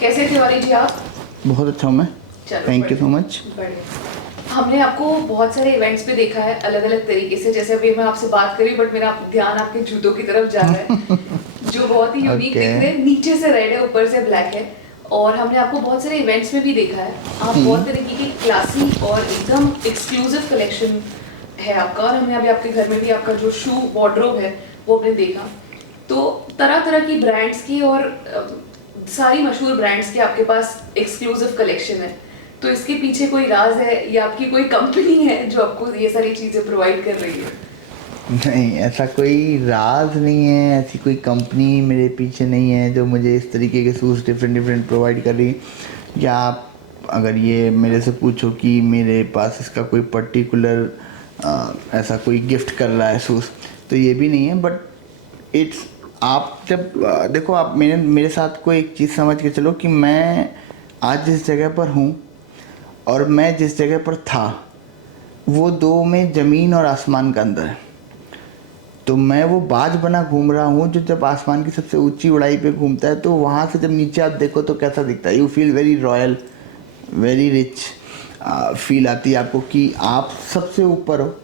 कैसे तिवारी जी आप? बहुत अच्छा हूँ मैं। चलो थैंक यू सो मच। बढ़िया। हमने आपको बहुत सारे इवेंट्स पे देखा है अलग अलग तरीके से, जैसे अभी मैं आपसे बात करी बट मेरा ध्यान आपके जूतों की तरफ जा रहा है जो बहुत ही यूनिक ओके। दिख रहे हैं। नीचे से रेड है, ऊपर से ब्लैक है। और हमने आपको बहुत सारे इवेंट्स में भी देखा है। आप बहुत तरीके की क्लासी और एकदम एक्सक्लूसिव कलेक्शन है आपका। और हमने अभी आपके घर में भी आपका जो शू वार्डरोब है वो हमने देखा। तो तरह तरह की ब्रांड्स की और सारी मशहूर ब्रांड्स के आपके पास एक्सक्लूसिव कलेक्शन है। तो इसके पीछे कोई राज है या आपकी कोई कंपनी है जो आपको ये सारी चीज़ें प्रोवाइड कर रही है? नहीं, ऐसा कोई राज नहीं है, ऐसी कोई कंपनी मेरे पीछे नहीं है जो मुझे इस तरीके के शूज़ डिफरेंट डिफरेंट प्रोवाइड कर रही है। या आप अगर ये मेरे से पूछो कि मेरे पास इसका कोई पर्टिकुलर ऐसा कोई गिफ्ट कर रहा है शूज़, तो ये भी नहीं है। बट इट्स आप जब देखो, आप मेरे साथ कोई एक चीज़ समझ के चलो कि मैं आज जिस जगह पर हूँ और मैं जिस जगह पर था, वो दो में ज़मीन और आसमान का अंदर है। तो मैं वो बाज बना घूम रहा हूँ जो जब आसमान की सबसे ऊंची ऊंचाई पे घूमता है, तो वहाँ से जब नीचे आप देखो तो कैसा दिखता है। You feel very royal, very rich. Feel आती है आपको कि आप सबसे ऊपर हो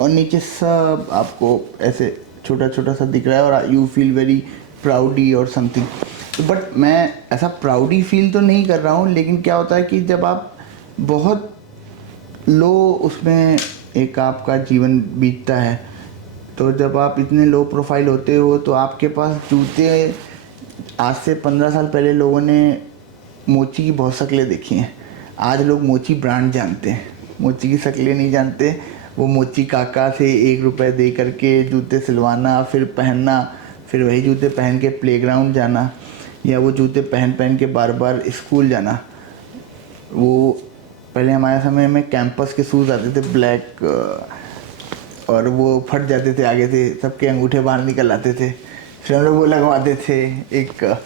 और नीचे सब आपको ऐसे छोटा छोटा सा दिख रहा है, और यू फील वेरी प्राउडी और समथिंग। बट मैं ऐसा प्राउडी फील तो नहीं कर रहा हूँ, लेकिन क्या होता है कि जब आप बहुत लो उसमें एक आपका जीवन बीतता है, तो जब आप इतने लो प्रोफाइल होते हो तो आपके पास जूते, आज से 15 साल पहले लोगों ने मोची की बहुत शक्लें देखी हैं। आज लोग मोची ब्रांड जानते हैं, मोची की शक्लें नहीं जानते। वो मोची काका से 1 रुपये दे करके जूते सिलवाना, फिर पहनना, फिर वही जूते पहन के प्लेग्राउंड जाना, या वो जूते पहन पहन के बार बार स्कूल जाना। वो पहले हमारे समय में कैंपस के शूज़ आते थे ब्लैक, और वो फट जाते थे आगे से, सबके अंगूठे बाहर निकल आते थे, फिर हम लोग वो लगवाते थे एक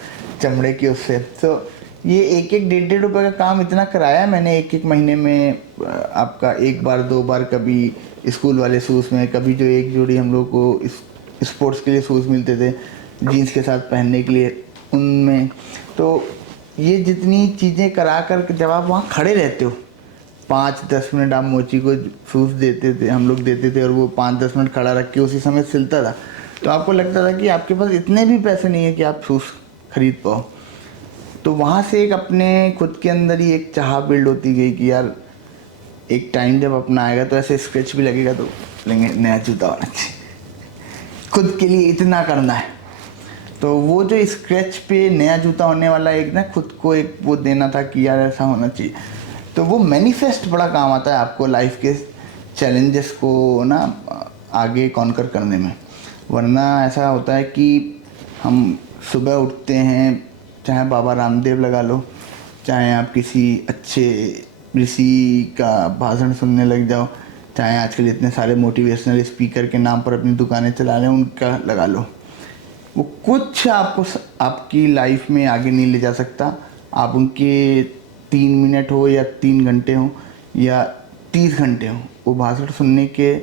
चमड़े की उससे। तो ये 1-1 1.5 रुपये का काम इतना कराया मैंने 1-1 महीने में। आपका एक बार दो बार कभी स्कूल वाले शूज़ में, कभी जो एक जोड़ी हम लोग को स्पोर्ट्स के लिए शूज़ मिलते थे जीन्स के साथ पहनने के लिए, उनमें। तो ये जितनी चीज़ें करा कर जब आप वहाँ खड़े रहते हो 5-10 मिनट, आप मोची को शूज़ देते थे, हम लोग देते थे, और वो 5-10 मिनट खड़ा रख के उसी समय सिलता था, तो आपको लगता था कि आपके पास इतने भी पैसे नहीं है कि आप शूज़ खरीद पाओ। तो वहाँ से एक अपने खुद के अंदर ही एक चाह बिल्ड होती गई कि यार एक टाइम जब अपना आएगा तो ऐसे स्क्रैच भी लगेगा तो लेंगे, नया जूता होना चाहिए, खुद के लिए इतना करना है। तो वो जो स्क्रैच पे नया जूता होने वाला, एक ना खुद को एक वो देना था कि यार ऐसा होना चाहिए। तो वो मैनिफेस्ट बड़ा काम आता है आपको लाइफ के चैलेंजेस को ना आगे कॉन्कर करने में। वरना ऐसा होता है कि हम सुबह उठते हैं, चाहे बाबा रामदेव लगा लो, चाहे आप किसी अच्छे ऋषि का भाषण सुनने लग जाओ, चाहे आजकल इतने सारे मोटिवेशनल स्पीकर के नाम पर अपनी दुकानें चला रहे हैं उनका लगा लो, वो कुछ आपको आपकी लाइफ में आगे नहीं ले जा सकता। आप उनके 3 मिनट हो या 3 घंटे हो या 30 घंटे हो, वो भाषण सुनने के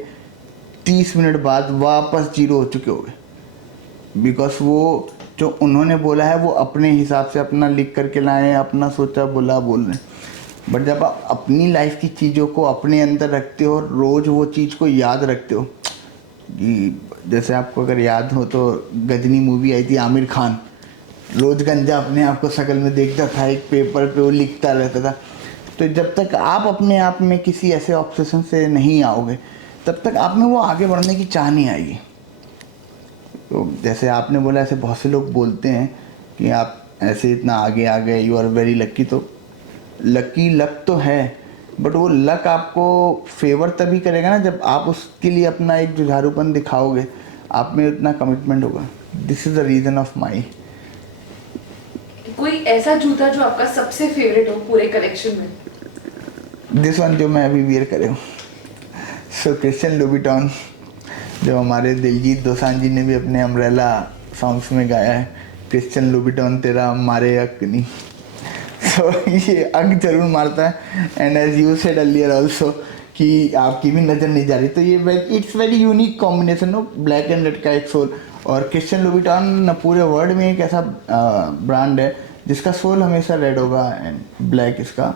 30 मिनट बाद वापस जीरो हो चुके होगे। बिकॉज वो जो उन्होंने बोला है वो अपने हिसाब से अपना लिख करके लाए हैं, अपना सोचा बोला बोल रहे हैं। बट जब आप अपनी लाइफ की चीज़ों को अपने अंदर रखते हो, रोज़ वो चीज़ को याद रखते हो, कि जैसे आपको अगर याद हो तो गजनी मूवी आई थी, आमिर खान रोज़ गंजा अपने आप को शक्ल में देखता था, एक पेपर पे वो लिखता रहता था। तो जब तक आप अपने आप में किसी ऐसे ऑब्सेशन से नहीं आओगे, तब तक आप में वो आगे बढ़ने की चाह नहीं आएगी। तो जैसे आपने बोला, ऐसे बहुत से लोग बोलते हैं कि आप ऐसे इतना आगे आ गए, यू आर वेरी लक्की। तो लकी लक तो है, बट वो लक आपको फेवर तभी करेगा ना जब आप उसके लिए अपना एक जुझारूपन दिखाओगे, आप में उतना कमिटमेंट होगा। This is the reason of my. कोई ऐसा जूता जो आपका सबसे फेवरेट हो पूरे कलेक्शन में? दिस वन जो मैं अभी वियर करे हूँ, सो क्रिश्चियन लुबिटॉन, जो हमारे दिलजीत दोसांझ जी ने भी अपने अम्ब्रेला सॉन्ग्स में गाया है, क्रिश्चियन लुबिटॉन तेरा मारे अक नहीं। सो ये अग जरूर मारता है। And as you said earlier also कि आपकी भी नज़र नहीं जा रही, तो ये इट्स वेरी यूनिक कॉम्बिनेशन हो, ब्लैक एंड रेड का एक सोल। और क्रिश्चियन लुबिटॉन पूरे वर्ल्ड में एक ऐसा ब्रांड है जिसका सोल हमेशा रेड होगा एंड ब्लैक इसका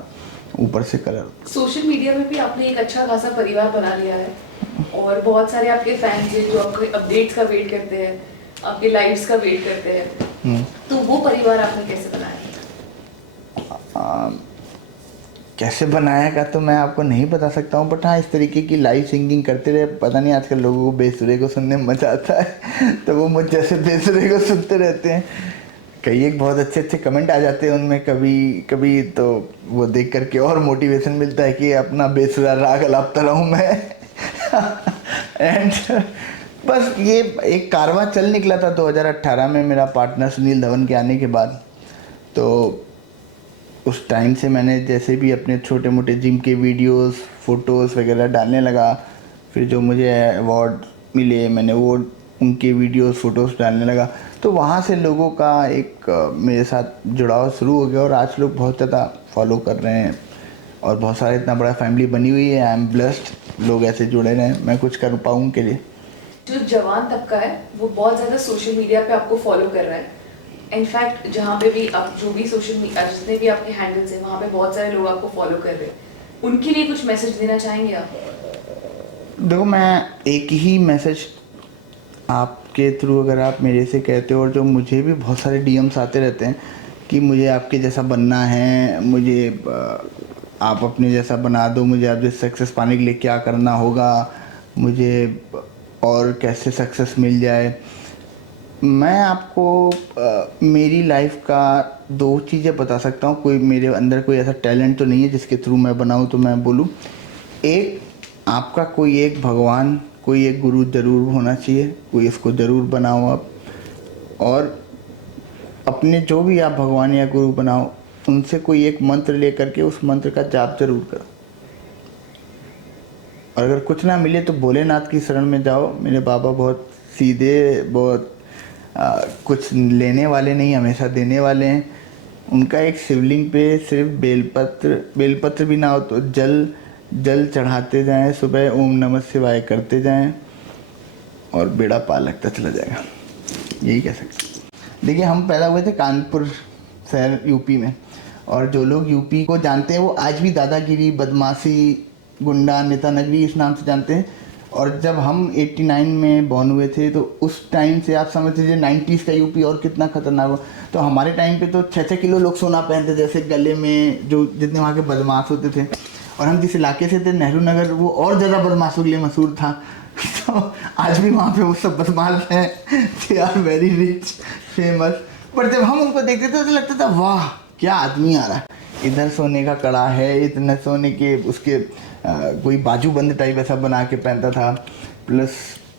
ऊपर से कलर। सोशल मीडिया में भी आपने एक अच्छा खासा परिवार बना लिया है और बहुत सारे आपके फैंस हैं जो आपके अपडेट्स का वेट करते हैं, आपके लाइव्स का वेट करते हैं, तो वो परिवार आपने कैसे बनाया? कैसे बनाया का तो मैं आपको नहीं बता सकता हूँ, बट हाँ इस तरीके की लाइव सिंगिंग करते रहे। पता नहीं आजकल लोगों को बेसुरे को सुनने में मज़ा आता है तो वो मुझ जैसे बेसुरे को सुनते रहते हैं। कई एक बहुत अच्छे अच्छे कमेंट आ जाते हैं उनमें कभी कभी, तो वो देख करके और मोटिवेशन मिलता है कि अपना बेसुरा राग अलापता रहूँ मैं एंड बस ये एक कारवां चल निकला था 2018 में मेरा पार्टनर सुनील धवन के आने के बाद। तो उस टाइम से मैंने जैसे भी अपने छोटे मोटे जिम के वीडियोस फ़ोटोज़ वगैरह डालने लगा। फिर जो मुझे अवार्ड मिले मैंने वो उनके वीडियोस फ़ोटोज़ डालने लगा। तो वहाँ से लोगों का एक मेरे साथ जुड़ाव शुरू हो गया और आज लोग बहुत ज़्यादा फॉलो कर रहे हैं और बहुत सारे इतना बड़ा फैमिली बनी हुई है। आई एम ब्लेस्ड, लोग ऐसे जुड़े रहे, मैं कुछ कर पाऊँ उनके लिए। जो जवान तबका है वो बहुत ज़्यादा सोशल मीडिया पे आपको फॉलो कर रहा है। इनफैक्ट जहाँ पे भी आप जो भी सोशल मीडिया जितने भी आपके हैंडल्स हैं वहाँ पे बहुत सारे लोग आपको फॉलो कर रहे हैं, उनके लिए कुछ मैसेज देना चाहेंगे आप? देखो मैं एक ही मैसेज आपके थ्रू अगर आप मेरे से कहते हो, और जो मुझे भी बहुत सारे डीएम्स आते रहते हैं कि मुझे आपके जैसा बनना है, मुझे आप अपने जैसा बना दो, मुझे आप जैसे सक्सेस पाने के लिए क्या करना होगा, मुझे और कैसे सक्सेस मिल जाए। मैं आपको मेरी लाइफ का दो चीज़ें बता सकता हूँ। कोई मेरे अंदर कोई ऐसा टैलेंट तो नहीं है जिसके थ्रू मैं बनाऊँ तो मैं बोलूँ। एक आपका कोई एक भगवान, कोई एक गुरु ज़रूर होना चाहिए, कोई इसको ज़रूर बनाओ आप। और अपने जो भी आप भगवान या गुरु बनाओ उनसे कोई एक मंत्र ले करके उस मंत्र का जाप जरूर करो। और अगर कुछ ना मिले तो भोलेनाथ की शरण में जाओ। मेरे बाबा बहुत सीधे, बहुत कुछ लेने वाले नहीं, हमेशा देने वाले हैं। उनका एक शिवलिंग पे सिर्फ बेलपत्र भी ना हो तो जल चढ़ाते जाएं, सुबह ओम नमः शिवाय करते जाएं और बेड़ा पार लगता चला जाएगा। यही कह सकते हैं। देखिए हम पैदा हुए थे कानपुर शहर यूपी में, और जो लोग यूपी को जानते हैं वो आज भी दादागिरी, बदमाशी, गुंडा, नेता नगरी इस नाम से जानते हैं। और जब हम 89 में बॉर्न हुए थे तो उस टाइम से आप समझ लीजिए 90s का यूपी और कितना खतरनाक हो। तो हमारे टाइम पे तो 6-6 किलो लोग सोना पहनते जैसे गले में, जो जितने वहाँ के बदमाश होते थे। और हम जिस इलाके से थे नेहरू नगर, वो और ज़्यादा बदमाशों के लिए मशहूर था। तो आज भी वहाँ पे वो सब बदमाश हैं, they are very rich, famous. पर जब हम उनको देखते थे तो लगता था वाह क्या आदमी आ रहा है, इधर सोने का कड़ा है, इतने सोने के उसके कोई बाजूबंद टाइप ऐसा बना के पहनता था, प्लस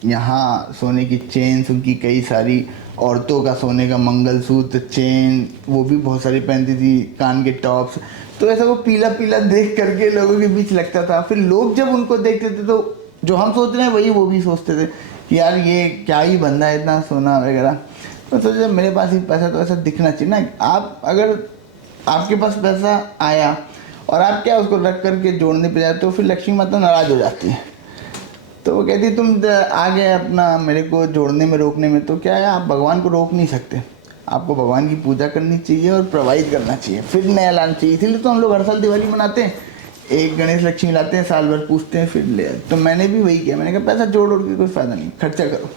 यहाँ सोने की चेन्स उनकी कई सारी, औरतों का सोने का मंगलसूत्र, चेन वो भी बहुत सारी पहनती थी, कान के टॉप्स। तो ऐसा वो पीला पीला देख करके लोगों के बीच लगता था। फिर लोग जब उनको देखते थे तो जो हम सोच रहे हैं वही वो भी सोचते थे कि यार ये क्या ही बंदा है इतना सोना वगैरह। तो सोचे मेरे पास ही पैसा तो ऐसा दिखना चाहिए ना। आप अगर आपके पास पैसा आया और आप क्या उसको रख करके जोड़ने पे जाते हो, फिर लक्ष्मी माता नाराज़ हो जाती है। तो वो कहती तुम आ गए अपना मेरे को जोड़ने में, रोकने में, तो क्या है आप भगवान को रोक नहीं सकते। आपको भगवान की पूजा करनी चाहिए और प्रोवाइड करना चाहिए, फिर नया लाना चाहिए। इसीलिए तो हम लोग हर साल दिवाली मनाते हैं, एक गणेश लक्ष्मी लाते हैं, साल भर पूछते हैं, फिर ले। तो मैंने भी वही किया, मैंने कहा पैसा जोड़ के कोई फ़ायदा नहीं, खर्चा करो।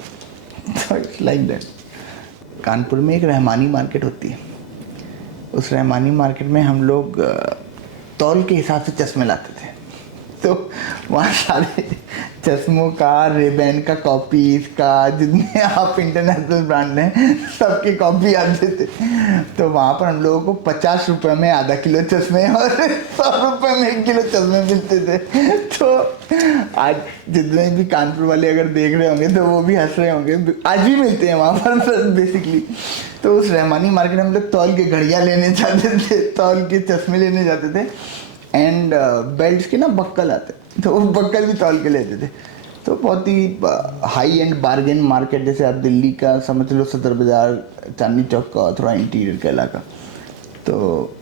तो इट्स लाइक दैट। कानपुर में एक रहमानी मार्केट होती है, उस रहमानी मार्केट में हम लोग तौल के हिसाब से चश्मे लाते थे। तो वहाँ सारे चश्मों का, रेबैन का कॉपी, इसका जितने आप इंटरनेशनल ब्रांड हैं सबकी कॉपी आते थे। तो वहाँ पर हम लोगों को 50 रुपये में आधा किलो चश्मे और 100 रुपये में 1 किलो चश्मे मिलते थे। तो आज जितने भी कानपुर वाले अगर देख रहे होंगे तो वो भी हंस रहे होंगे, आज भी मिलते हैं वहाँ पर बेसिकली। तो उस रहमानी मार्केट में हम लोग तौल के घड़ियाँ लेने जाते थे, तौल के चश्मे लेने जाते थे, एंड बेल्ट्स के ना बक्कल आते, तो वो बक्कल भी तौल के लेते थे। तो बहुत ही हाई एंड बार्गेन मार्केट, जैसे आप दिल्ली का समझ लो सदर बाज़ार, चांदनी चौक का थोड़ा इंटीरियर का इलाका। तो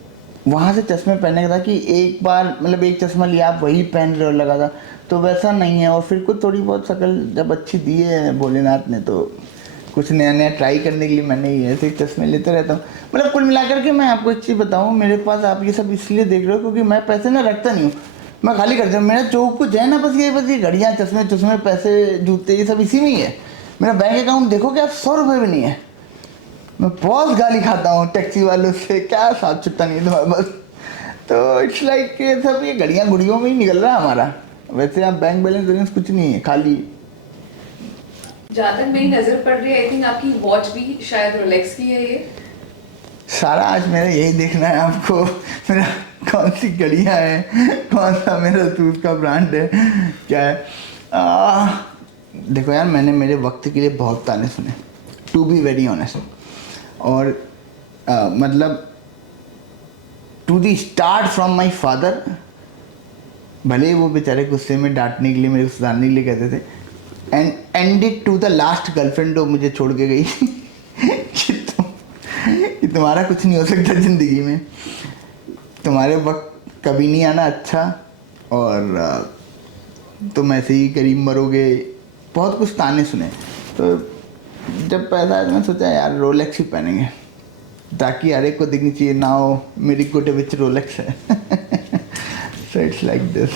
वहाँ से चश्मे पहनने का था कि एक बार मतलब एक चश्मा लिया आप वही पहन रहे हो लगा था, तो वैसा नहीं है। और फिर कुछ थोड़ी बहुत शक्ल जब अच्छी दी है भोलेनाथ ने तो कुछ नया नया ट्राई करने के लिए मैंने ये ऐसे चश्मे लेते रहता हूँ। मतलब कुल मिलाकर के मैं आपको एक चीज़ बताऊँ, मेरे पास आप ये सब इसलिए देख रहे हो क्योंकि मैं पैसे ना रखता नहीं हूँ, मैं खाली करता हूँ। मेरा जो कुछ है ना बस ये घड़ियाँ, चश्मे चश्मे, पैसे, जूते, ये सब इसी में ही है। मेरा बैंक अकाउंट देखोगे आप 100 रुपये भी नहीं है। मैं बहुत गाली खाता हूँ टैक्सी वालों से, क्या साफ छुट्टा नहीं तुम्हारे पास। तो इट्स लाइक ये सब ये घड़ियाँ गुड़ियों में ही निकल रहा है हमारा। वैसे आप बैंक बैलेंस कुछ नहीं है, खाली। जहाँ तक मेरी नजर पड़ रही है, आई थिंक आपकी वॉच भी शायद रोलेक्स की है ये। सारा आज मेरा यही देखना है आपको, मेरा कौन सी घड़ियाँ हैं, कौन सा मेरा शूज़ का ब्रांड है, क्या है। देखो यार, मैंने मेरे वक्त के लिए बहुत ताने सुने, टू बी वेरी ऑनेस्ट। और मतलब to the start from my father, भले ही वो बेचारे गुस्से में डांटने के लिए, मेरे को सुधारने के लिए कहते थे, and ended to the last girlfriend जो मुझे छोड़ के गई कि तुम्हारा कुछ नहीं हो सकता ज़िंदगी में, तुम्हारे वक्त कभी नहीं आना अच्छा, और तुम ऐसे ही करीब मरोगे। बहुत कुछ ताने सुने। तो जब पैसा आया तो मैं सोचा यार रोलेक्स ही पहनेंगे, ताकि हर एक को दिखनी चाहिए ना हो मेरी कोटे विच रोलेक्स है। So it's like this,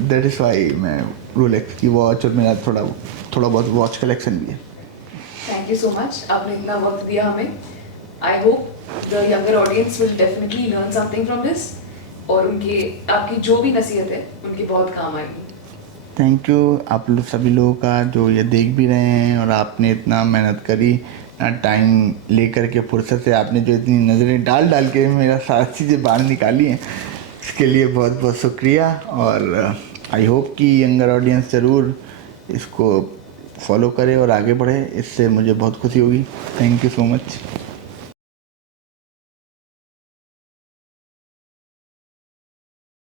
that is why मैं रोलेक्स की वॉच, और मेरा थोड़ा बहुत वॉच कलेक्शन भी है। थैंक यू सो मच, आपने इतना वक्त दिया हमें। I hope the younger audience will definitely learn something from this, और उनके आपकी जो भी नसीहत है उनकी बहुत काम आएगी। थैंक यू आप लोग सभी लोगों का जो ये देख भी रहे हैं, और आपने इतना मेहनत करी, टाइम लेकर के फुर्सत से आपने जो इतनी नज़रें डाल के मेरा सारी चीज़ें बाहर निकाली हैं, इसके लिए बहुत बहुत शुक्रिया। और आई होप कि यंगर ऑडियंस ज़रूर इसको फॉलो करे और आगे बढ़े, इससे मुझे बहुत खुशी होगी। Thank you so much.